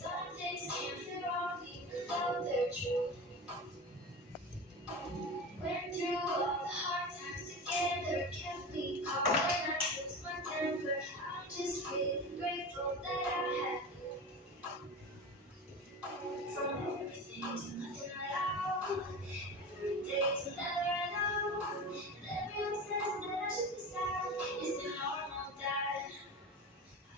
Some things can't feel wrong, even though they're true. Went through all the hard times together, kept me calm when I lose my temper. I'm just really grateful that I had you. From everything to nothing at all, every day to never at all. And everyone says that I should be sad. It's the normal that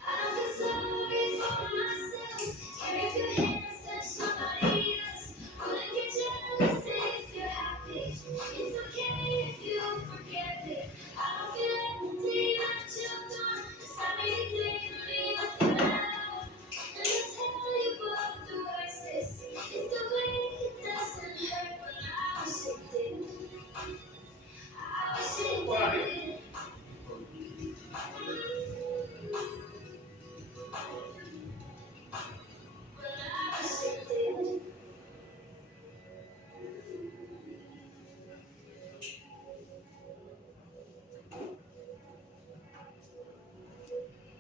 I feel sorry for myself. Carry your hands, touch somebody else. Wouldn't get jealous if you're happy. It's okay if you forget it. I don't feel empty, not jumped on. Just stop anything, leave nothing out. And I'll tell you what the worst is. It's the way it doesn't hurt when I wish it did. I wish it did. When I wish it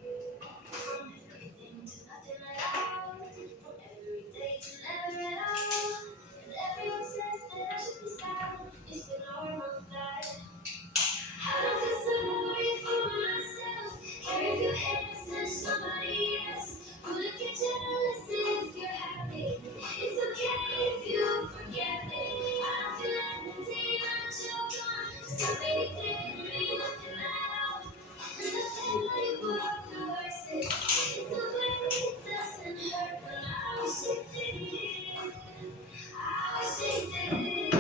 did. From everything to nothing at all. From every day to never at all. And everyone says that I should be sad. It's the normal that I don't feel sorry for myself. Carry your hands, touch somebody else. Wouldn't get jealous if you're happy. It's okay if you forget me. I don't feel empty, not your gone. Stop anything, be nothing at all. And I'll tell you what the worst is. It's the way it doesn't hurt when I wish it did. I wish it did.